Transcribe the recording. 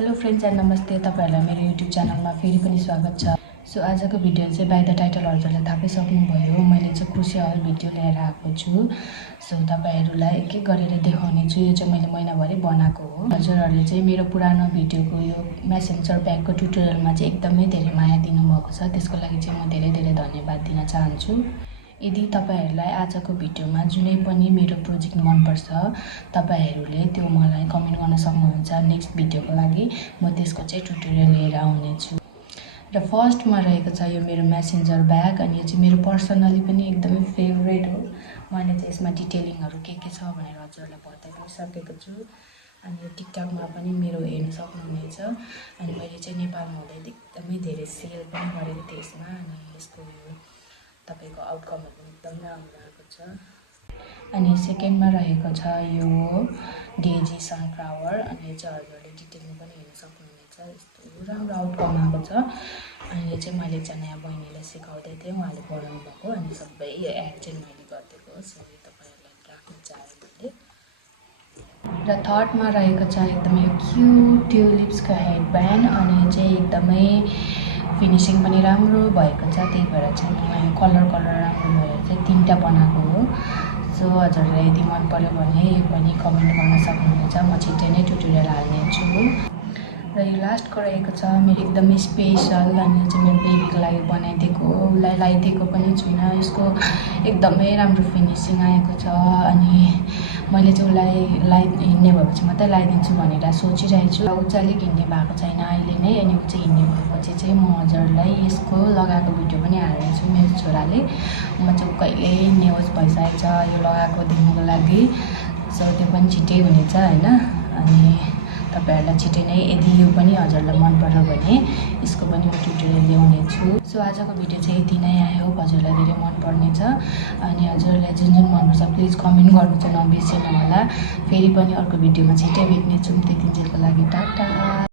Hello friends and नमस्ते, तपाईहरुलाई मेरो युट्युब च्यानलमा फेरि पनि स्वागत छ। सो आजको भिडियो चाहिँ बाइ द टाइटल हजुरले थाहा पाइसक्नुभयो, मैले चाहिँ खुसी हल भिडियो लिएर आएको छु। सो तपाईहरुलाई एक एक गरेर देखाउने छु। यो चाहिँ मैले महिनाभरि बनाएको हो। हजुरहरुले चाहिँ मेरो पुरानो भिडियोको यो मेसेन्जर ब्यागको ट्युटोरियलमा चाहिँ एकदमै धेरै माया दिनुभएको छ। त्यसको लागि चाहिँ म धेरै धेरै धन्यवाद दिन चाहन्छु। यदि तपाईहरुलाई आजको भिडियोमा जुनै पनि मेरो प्रोजेक्ट मनपर्छ, तपाईहरुले त्यो मलाई कमेन्ट गर्न सक्नुहुन्छ। नेक्स्ट भिडियोको लागि म त्यसको चाहिँ ट्युटोरियल लिएर आउने छु। र फर्स्टमा रहेको छ यो मेरो मेसेन्जर ब्याग, अनि यो चाहिँ मेरो पर्सनली पनि एकदमै फेभरेट हो। मैले चाहिँ यसमा डिटेलिङहरु के छ भनेर हजुरलाई बताइ पनि सकेको छु। अनि यो टिकटकमा पनि मेरो हेर्न सक्नुहुनेछ। अनि मैले चाहिँ नेपालमा हुँदा एकदमै धेरै सेल पनि गरेको थिएँ यसमा। अनि यसको यो तपाईको आउटकमहरु पनि एकदम राम्रो आएको छ। अनि सेकेन्डमा रहेको छ यो डेजी सनफ्लावर, अनि यो चाहिँ हजुरले डिटेलिङ पनि हेर्न सक्नुहुनेछ। यस्तो राम्रो आउटकम आएको छ। अनि यो चाहिँ मैले एकजना यहाँ बहिनीलाई सिकाउँदै थिएँ, उहाँले बनाउनु भएको। अनि सबै यो एड चाहिँ मैले गरिदिएको हो। सो यो तपाईहरुलाई राख्न चाहे मैले। र थर्डमा रहेको छ एकदमै क्युट ट्युलिप्सको हेडब्यान्ड, अनि यो चाहिँ एकदमै फिनिशिङ पनि राम्रो भएको छ। त्यही भएर चाहिँ म कलर राम्रो भएर चाहिँ तीनटा बनाएको हो। सो हजुरलाई यदि मन पर्यो भने यो पनि कमेन्ट गर्न सक्नुहुन्छ। म छिट्टै नै ट्युटोरियल हाल्ने छु। र यो लास्टको रहेको छ मेरो एकदमै स्पेशल, अनि यो चाहिँ मेरो बेबीको लागि बनाइदिएको हो। उसलाई लगाइदिएको पनि छुइनँ। यसको एकदमै राम्रो फिनिशिङ आएको छ। अनि मैले चाहिँ उसलाई हिँड्ने भएपछि मात्रै लगाइदिन्छु भनेर सोचिरहेको छु। ऊ चाहिँ अलिक हिँड्ने भएको छैन अहिले नै। अनि ऊ चाहिँ हिँड्ने भएपछि चाहिँ म हजुरलाई यसको लगाएको भिडियो पनि हाल्नेछु। मेरो छोराले म चाहिँ कहिले हिँड्ने होस् भइसकेको छ यो लगाएको दिनुको लागि। सो त्यो पनि छिट्टै हुनेछ हैन। अनि तपाईहरुलाई छिट्टै नै यदि यो पनि हजुरलाई मन पर्यो भने यसको पनि म ट्युटोरियल ल्याउने छु। सो आजको भिडियो चाहिँ यति नै। आई होप हजुरलाई धेरै मन पर्नेछ। अनि हजुरलाई जुन मनपर्छ प्लिज कमेन्ट गर्नु चाहिँ नबिर्सिनु होला। फेरि पनि अर्को भिडियोमा छिट्टै भेट्ने छु। त्यतिन्जेलको लागि टाटा।